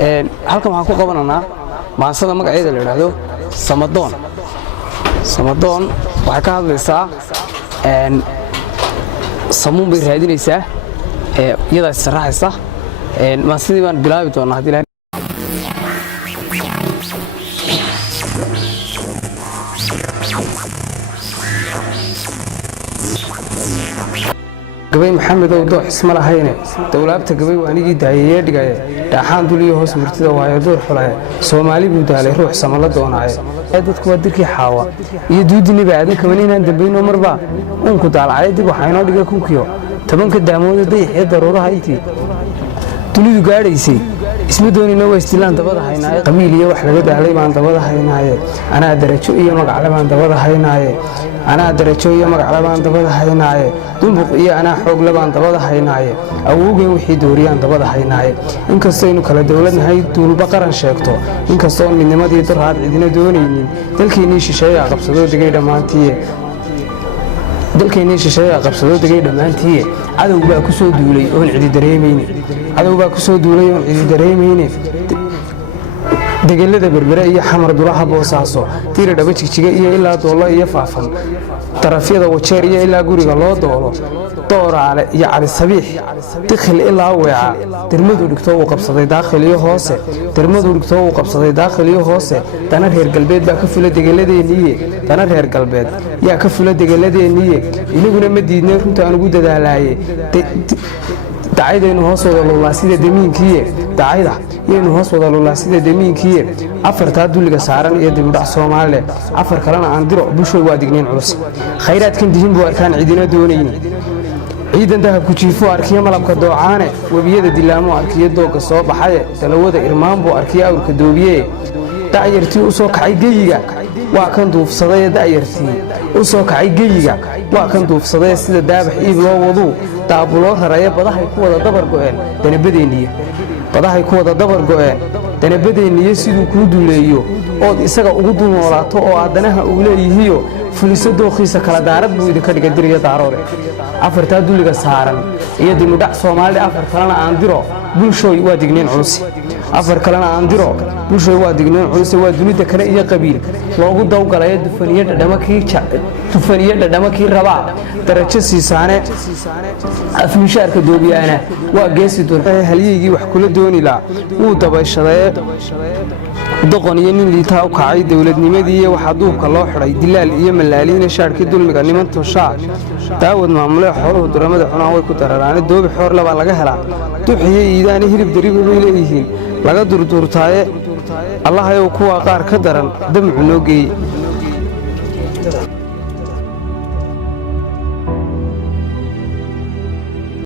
halkan waxaan ku qabananaa maansada magaceeda la yiraahdo Samadoon. Samadoon waxay ka hadlaysaa samuun bay raadinaysaa iyada israaxaysa maasadii baan bilaabi doonaa hadii la gabay maxamed oo doox isma lahayne dawlaabta gabay waanigii daayay dhigay dhaxaan duliyo hoos murtida waayo door xulay Soomaali buu daalay ruux samala doonay dadku waa dirkii xaawa iyo duudini baadan kamanina dambayno marba ku daalacay dib waxa inoo dhigay kunkiyo tobanka daamooda dayaxee daruuraha intii dunidu gaadhaysay isma doonina waa istilaan dabada haynaaye qabiil iyo wax laga daalay baan dabada haynaaye anaa darajo iyo magac baan dabada haynaaye anaa darajo iyo magac baan dabada haynaaye dumbuq iyo anaa xoog labaan dabada haynaaye awowgeen wixii dooriyaan dabada haynaaye inkastoo aynu kala dawladnahay duulba qaran sheegto inkastoo midnimadii daraad cidina doonaynin dalkeenii shisheeyaa qabsadoo degay dhammaantii dalkeenii shisheeyaa qabsadoo degay dhammaantii cadow baa ku soo duulay oon cidi dareemaynin cadow baa ku soo duulay oon cidi dareemaynin degelada berbere iyo xamar dulaha boosaaso tiira dhaba jigjiga iyo ilaa doolo iyo faafan tarafyada wajeer iyo ilaa guriga loo doolo dooraale iyo cali sabiix dikhil ilaa weeca dirmadu dhigtoo uu qabsaday daakhil iyo hoose dirmadu dhigtoo uu qabsaday daakhil iyo hoose dana reer galbeed baa ka fula degeladeenniye dana reer galbeed yaa ka fula degeladeenniye inaguna ma diidnay runta aan ugu dadaalaaye dacaydeenu hoos wada lulaa sida damiinkiiye dacayda iyaynu hoos wada lulaa sida damiinkiiye afartaa dulliga saaran iyo dibudhac Soomaaliya afar kalena aan diro bulshooy waa digniin culus khayraadkan dihin buu arkaan cidina doonaynin ciidan dahabku jiifo arkiyo malabka doocaane webiyada dilaamo arkiyo dooga soo baxaye dalawada irmaan buu arkiyo awrka doobiye da'yartii u soo kacay geyiga waa kan duufsaday da'yartii u soo kacay geyiga waa kan duufsaday sida daabax iib loo wado daabuloo raraya badahay ku wada dabar go'een danabadeeniye badahay ku wada dabar go'een danabadeeniye siduu ku duuleeyo oo isaga ugu duulnoolaato oo aadanaha uu leeyihiyo fuliso dooqiisa kala daarad buu idinka dhiga diriya daaroode afartaa dulliga saaran iyo dimudhac Soomaaliya afar kalena aan diro bulshooy waa digniin culus afar kalena aan diro bulshooy waa digniin culus waa dunida kale iyo qabiil loogu dawgalay dufaniye dhadhamakii rabaa darajo siisaane afmishaarka doobiyana waa geesi durxay halyeegii wax kula dooni la uu dabayshaday doqon iyo nin liitaa u kacay dawladnimadii waxa duubka loo xiray dilaal iyo malaaliina shaarkii dulmiga niman toshaa daawad maamule xooluhu duramada cunaan way ku dararaan doobi xoor laba laga helaa duxiye iidaan hilib dariibo bay leeyihiin laga durdurtaaye Allah ayow kuwa qaar ka daran damcu noo geeyay